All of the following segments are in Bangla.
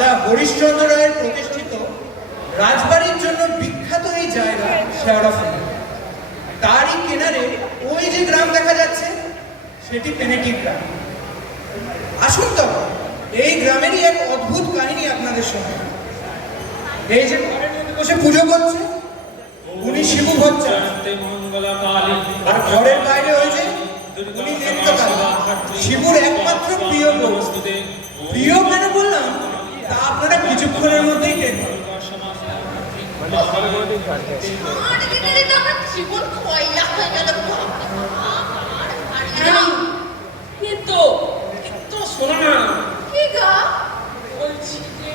রাজা হরিশ্চন্দ্র রায়ের প্রতিষ্ঠিত, রাজবাড়ির জন্য বিখ্যাত এই জায়গা শেওড়াফুলি তারই কেনারে ওই যে গ্রাম দেখা যাচ্ছে, সেটি পেনেটি গ্রাম। আসুন তবে এই গ্রামেরই এক অদ্ভুত কাহিনী আপনাদের সঙ্গে এই যে বসে পুজো করছে, উনি শিবু ভচ্চা আর ঘরের বাইরে যে উনি নিত্যকালী শিবুর একমাত্র প্রিয় প্রিয় কেন বললাম? তা আপনারা কিছুক্ষণের মধ্যেই টের পাবেন। আর এদিকে তো আমার জীবন কয়লা হয়ে গেল আর পারি না। এ তো এ তো শোনো না কি গা? বলছি যে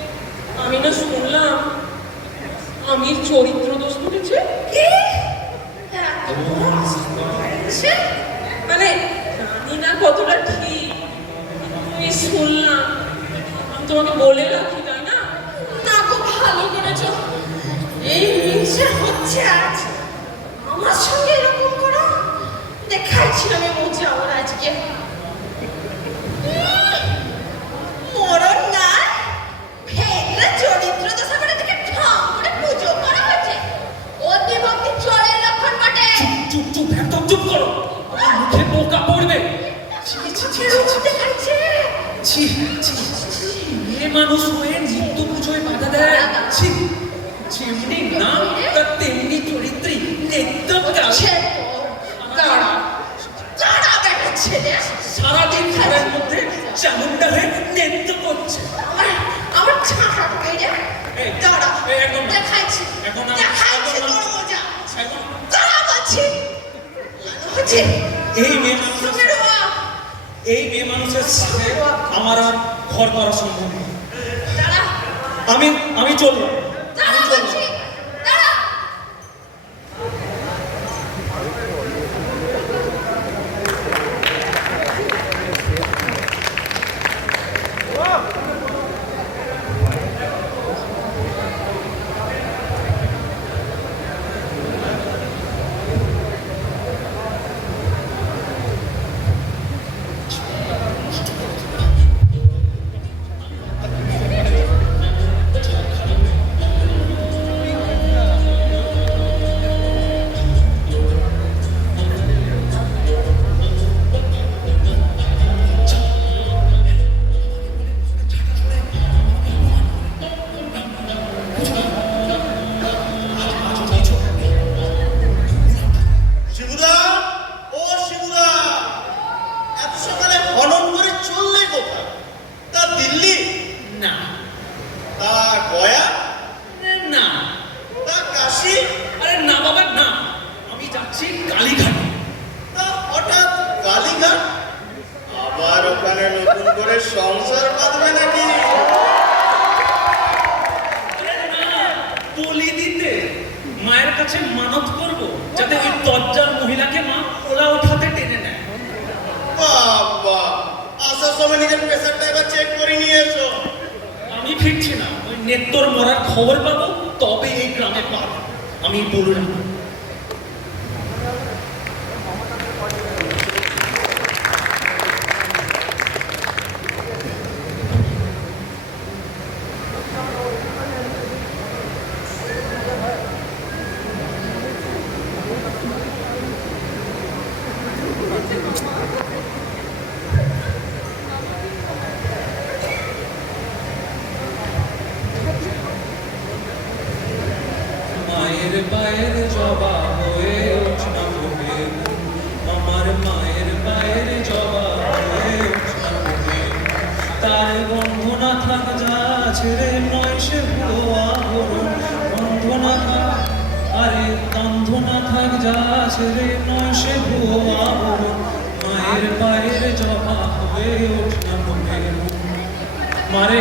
আমি না শুনলাম আমির চরিত্র দোষ ঘটেছে কি? এত বড় মানে জানি না কতটা ঠিক আমি শুনলাম আমি তোমাকে বলে রাখি তাই না না ভালো করেছ। এই হিংসা হচ্ছে আজ। আমার সঙ্গে এরকম করো? দেখাইছিলাম এই মজা আমার আজকে। মরণ নাই? ভেঙরা চরিত্র দশা করে থেকে ঠাম করে পুজো করা হয়েছে। অতি ভক্তি চোরের লক্ষণ বটে। চুপ চুপ একদম চুপ করো আমার মুখে পোকা পড়বে ছি, ছি, ছি, ছি, ছি। ছি, ছি, মেয়ে মানুষ হয়ে নিত্য পুজোয় বাধা দেয় ছি যেমনি নাম তার তেমনি চরিত্রী একদম। সারাদিন ঘরের মধ্যে চামুন্ডা হয়ে নৃত্য করছে আমার- আমার ছাঁকা ঢুকে রে। এই, দাঁড়া। দেখাইছি। দেখাইছি। তোর মজা। দাঁড়া বলছি। এই মেয়ে। এই মেয়ে মানুষের সাথে আমার আর ঘর করা সম্ভব নয়। আমি আমি চলবো আমি চলবো মায়ের পায়ের জবা হয়ে ওঠ না আমার মায়ের পায়ের জবা হয়ে ওঠ না তার বন্ধ না থাক যা ছেড়ে নয় সে ভুলো আহরণ বন্ধ না থাক আরে বন্ধ থাক যা ছেড়ে নয় সে ভুলো আহরণ মায়ের পায়ের জবা হয়ে ওঠ না মারে,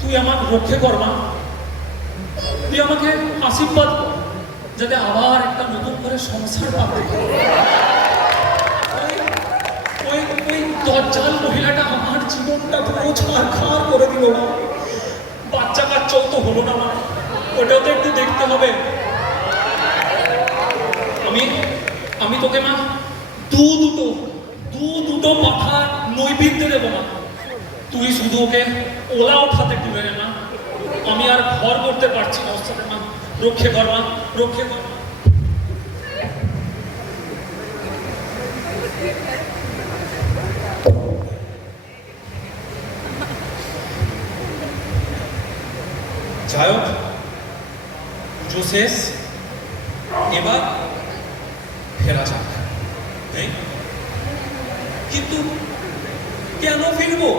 তুই আমার রক্ষে কর মা। আশীর্বাদ যাতে আবার একটা নতুন করে সংসার পাবে। ওই- ওই দজ্জাল মহিলাটা আমার জীবনটা পুরো ছাড়খাড় করে দিল না। বাচ্চা কাচ্চাও তো হলো না আমার ওটাও তো একটু দেখতে হবে। আমি আমি তোকে মা, দু দুটো দু দুটো পাঠা নৈবেদ্য দেবো মা। তুই শুধু ওকে ওলা ওঠাতে কুলেরে না আমি আর ঘর করতে পারছি না রক্ষে কর মা রক্ষে কর যাই হোক পুজো শেষ এবার ফেরা যাক? কিন্তু কেন ফিরবো?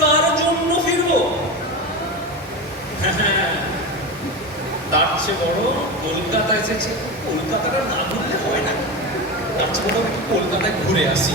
কার জন্য ফিরবো? হ্যাঁ, তার চেয়ে বড় কলকাতা এসেছে কলকাতাটা না ঘুরলে হয় না। তার চেয়ে বড় কলকাতায় ঘুরে আসি।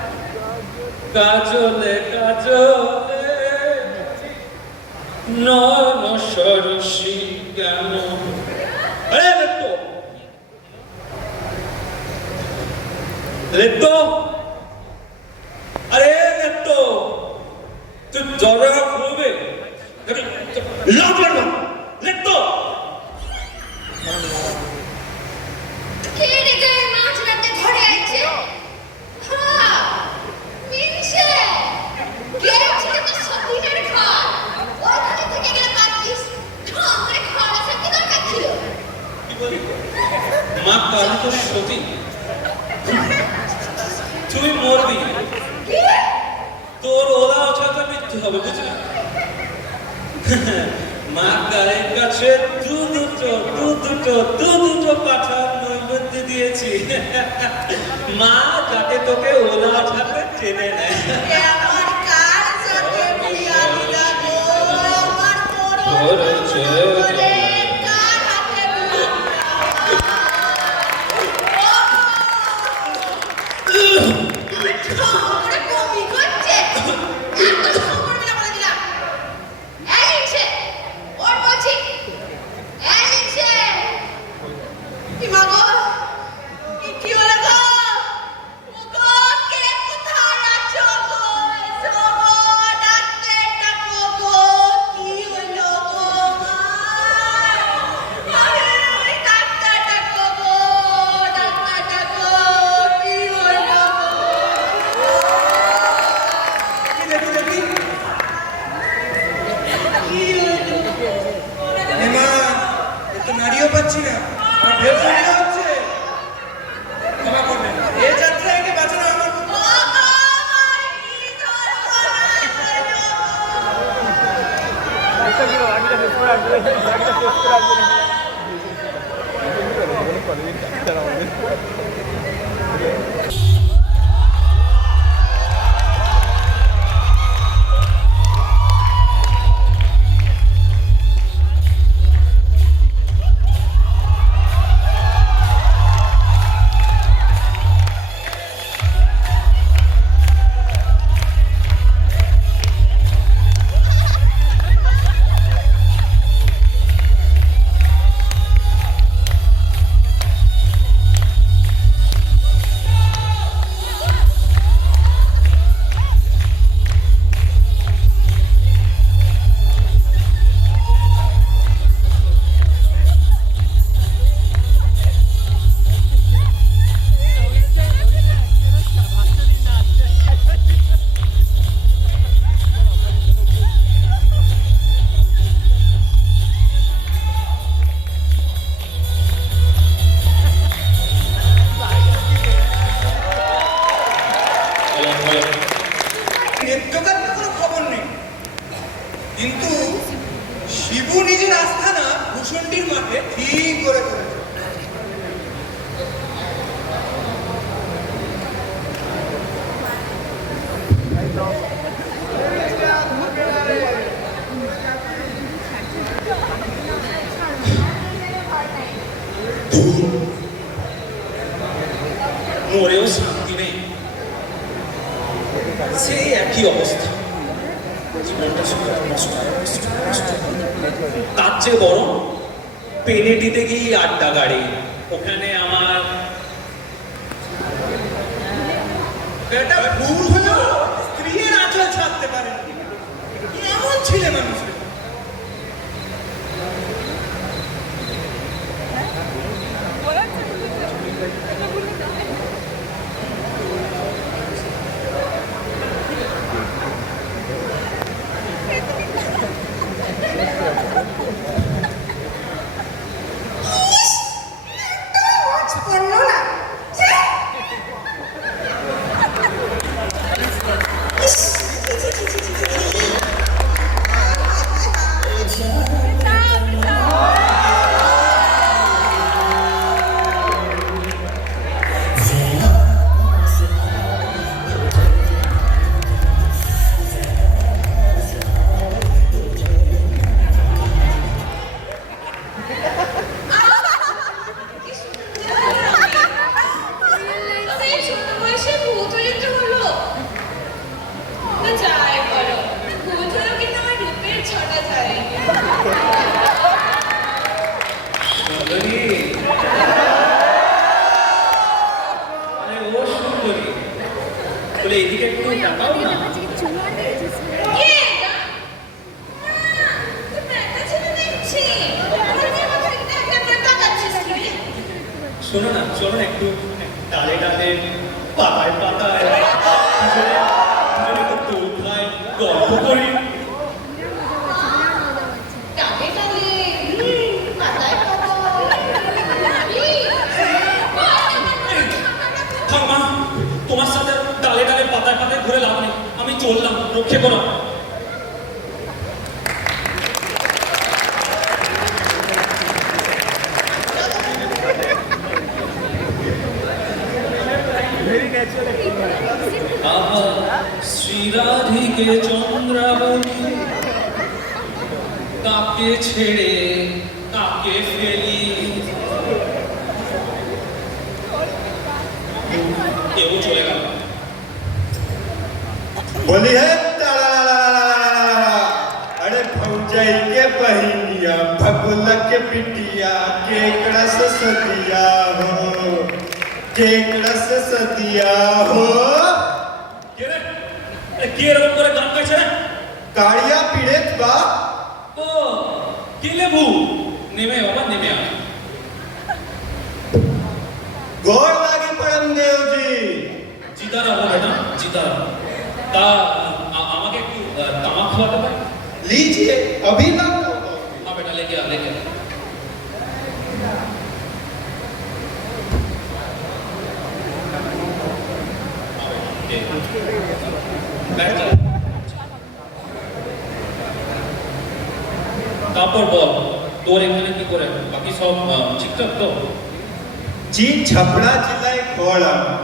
কাজলে কাজলে। নরসরসি কেন? আরে তুই দরজা খুলবে লাভ పది সেই একই অবস্থা? জীবনটা তার চেয়ে বরং পেনেটিতে গিয়ে আড্ডা গাড়ি ওখানে আমার বেটা ভুল হলেও স্ত্রীর আঁচল ছাড়তে পারেন এমন ছিলেন মানুষ ডালে ডালে পাতায় পাতায় তোমার সাথে ডালে ডালে পাতায় পাতায় ঘুরে লাভ নেই। আমি চললাম, রক্ষে করো। শ্রীরাধিকে চন্দ্রাবতী কাকে ছেড়ে কাকে ফেলি কেউ চলে গেল बोली है तारारारारारारा। अरे भौजाई के बहिनिया भगुल के पिटिया के रस सदिया हो के रस सदिया हो কে রে কি এরকম করে গান গাইছে কাড়িয়া পিড়েত বা ও কিলেবু নেমে বাবা নেমে আ গোর লাগে পরম দেওজি জিতা রাখো বেটা জিতা তা আমাকে একটু তামাক খাওয়াতে পারি? लीजिए अभी ना हाँ লেগে लेके आ Thank you. তারপর বল তোর এখানে কি করে। বাকি সব আহ, ঠিকঠাক তো? জি ছাপড়া জেলায় ঘর আমার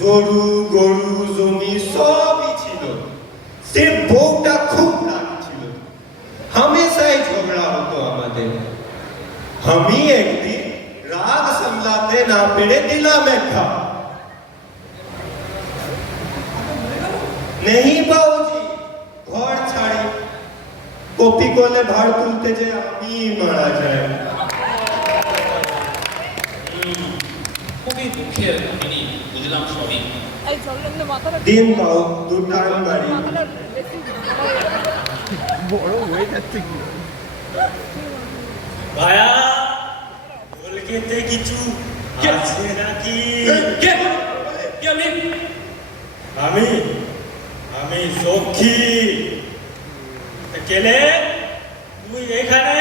গরু গরু জমি সবই ছিল। সে বউটা খুব রাগ ছিল। হামেশাই ঝগড়া হতো আমাদের। আমি একদিন রাগ সামলাতে না পেরে দিলাম একটা নেই বাবুজি ঘর ছাড়ি। কপি করলে ভাড় তুলতে যে আমি মারা যায় খুবই দুঃখের কাহিনী বুঝলাম সবই। এই চললেন মাথাটা। দিন পাও দু টার্ম বাড়ি। বড় হয়ে যাচ্ছে কি? ভায়া কলকাতে কিছু আছে নাকি? কে? কে আমি? আমি? আমি সখী। গেলে তুই এখানে?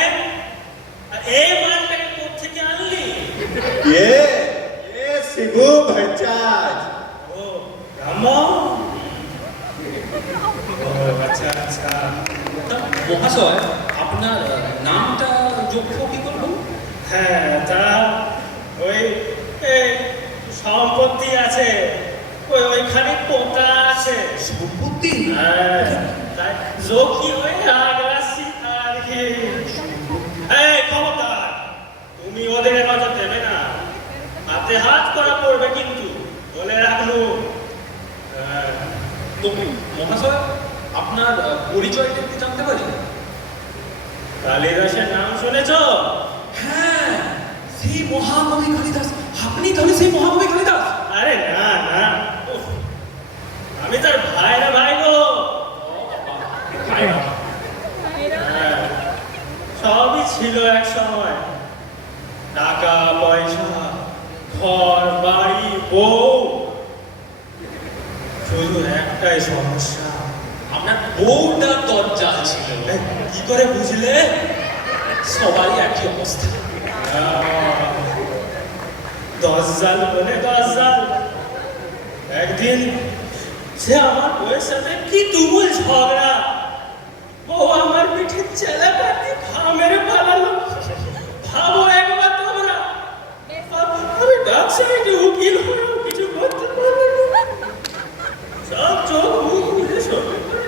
এই মার্কেট কোথ থেকে আনলি? এ এ শিবু ভট্টাচ ও রাম? আচ্ছা আচ্ছা। মহাশয় আপনার নামটা যক্ষ কি করব? হ্যাঁ তা ওই সম্পত্তি আছে। ওই ওইখানে পোতা আছে। সম্পত্তি? হ্যাঁ, জকি ওই আগ্রাসী আর কি এই খবরদার তুমি ওদের নজর দেবে না। হাতে হাত করা পড়বে কিন্তু বলে রাখল। হ্যাঁ, তো মহাশয় আপনার পরিচয়টা একটু জানতে পারি? কালিদাসের নাম শুনেছো? হ্যাঁ সেই মহাকবি কালিদাস। আপনি তাহলে সেই মহাকবি কালিদাস? আরে না আমি তার ভাইরা ভাই গো। সবই ছিল এক সময়। টাকা পয়সা ঘর বাড়ি বউ। শুধু একটাই সমস্যা। আপনার বউটা দরজা ছিল কি করে বুঝলে? সবারই একই অবস্থা। দশ জাল বলে দশ জাল। একদিন সে আমার বউয়ের সাথে কি তুমুল ঝগড়া? ও আমার পিঠে চেলা পাতি ঘা মেরে পালালো। ভাবো একবার তোমরা আমি ডাক সাইডে উকিল হয়েও কিছু করতে না। সব চোখ মুখ সঙ্গে করে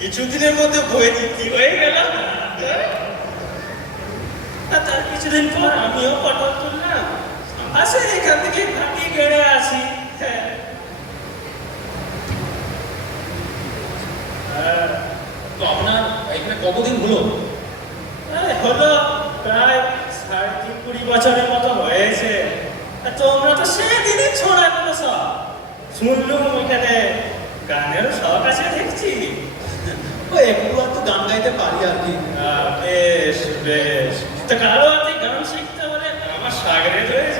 কিছুদিনের মধ্যে বই দিতে হয়ে গেল। আর তার কিছুদিন পর আমিও পটল তুললাম আসে এখান থেকে ঘাটি গেড়ে আসি। হ্যাঁ। হ্যাঁ, তো আপনার এখানে কতদিন হলো? হলো প্রায় সাড়ে তিন কুড়ি বছরের মতো হয়েছে। তোমরা তো সেদিনে ছোড়া গেলো সব শুনলুম এখানে গানেরও শখ আছে দেখছি। ও একটু আর তো গান গাইতে পারি আর কি। বেশ বেশ। তো কারও হাতে গান শিখতে হলে আমার সাগরে রয়েছে।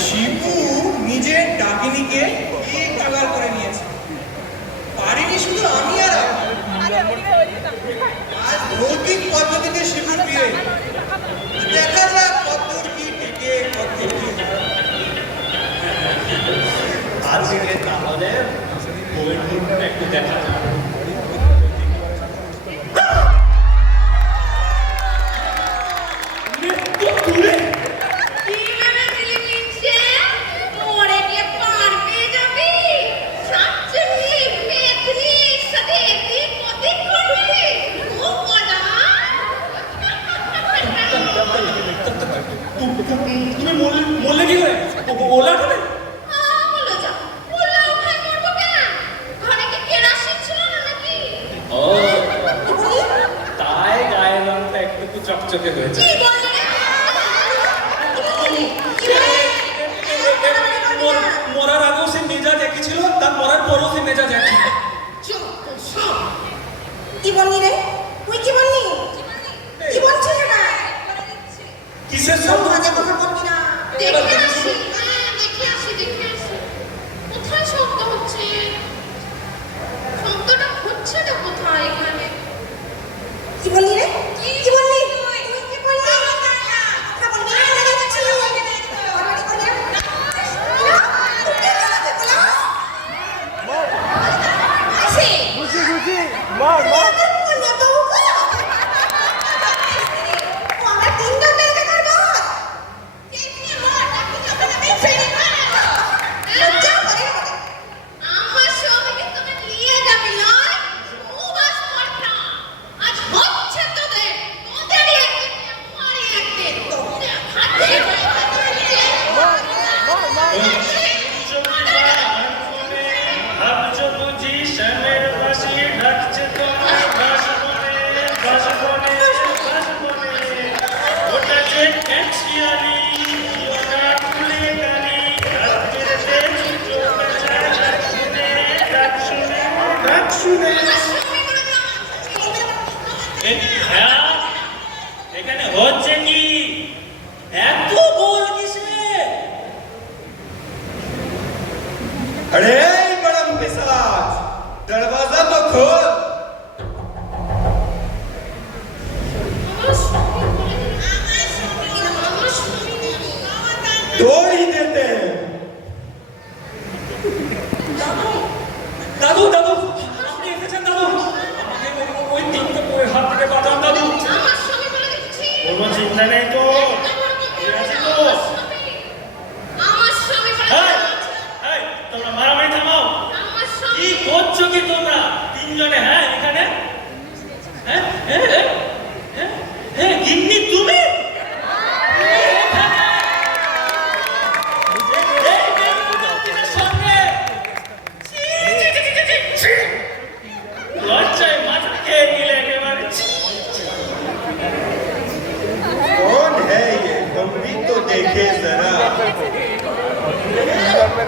শিবু নিজের ডাকিনীকে করে নিয়েছে। পারিনি শুধু আমি আর ভৌতিক পদ্ধতিতে শিবুর বিয়ে। দেখা যাক কত কি টেকে কত কি আজকে তাহলে একটু দেখা যাক।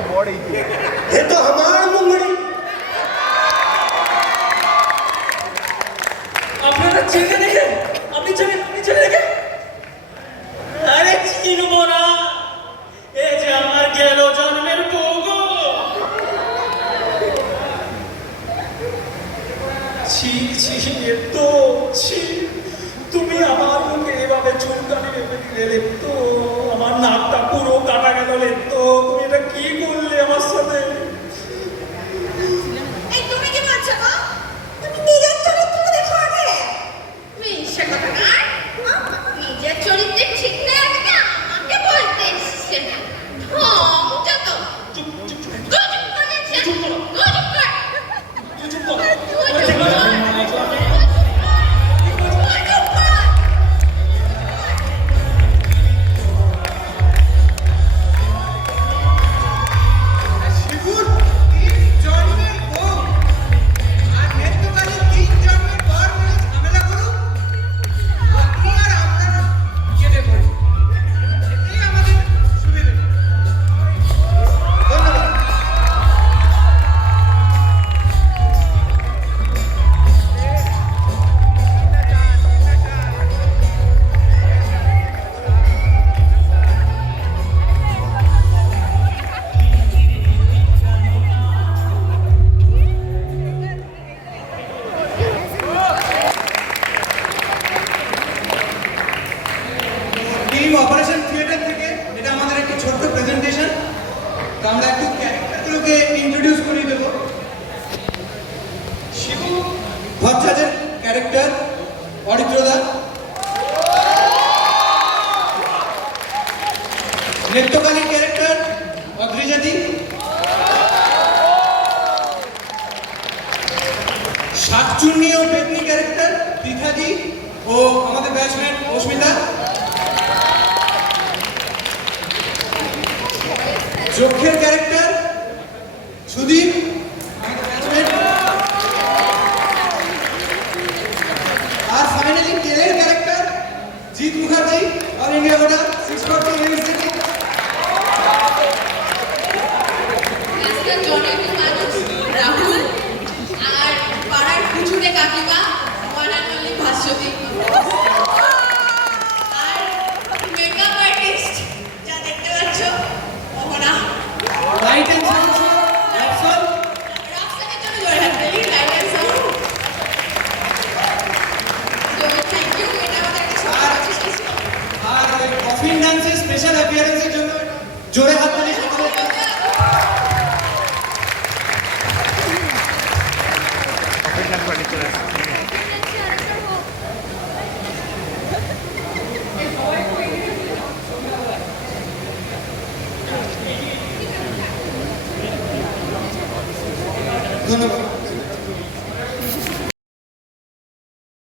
बॉडी ये तो हम অপারেশন থিয়েটার থেকে এটা আমাদের একটি ছোট্ট প্রেজেন্টেশন তো আমরা একটু ক্যারেক্টারগুলোকে ইন্ট্রোডিউস করে দেব। শিবু ভট্টাচার্যের ক্যারেক্টার অরিত্রদা। নৃত্যকার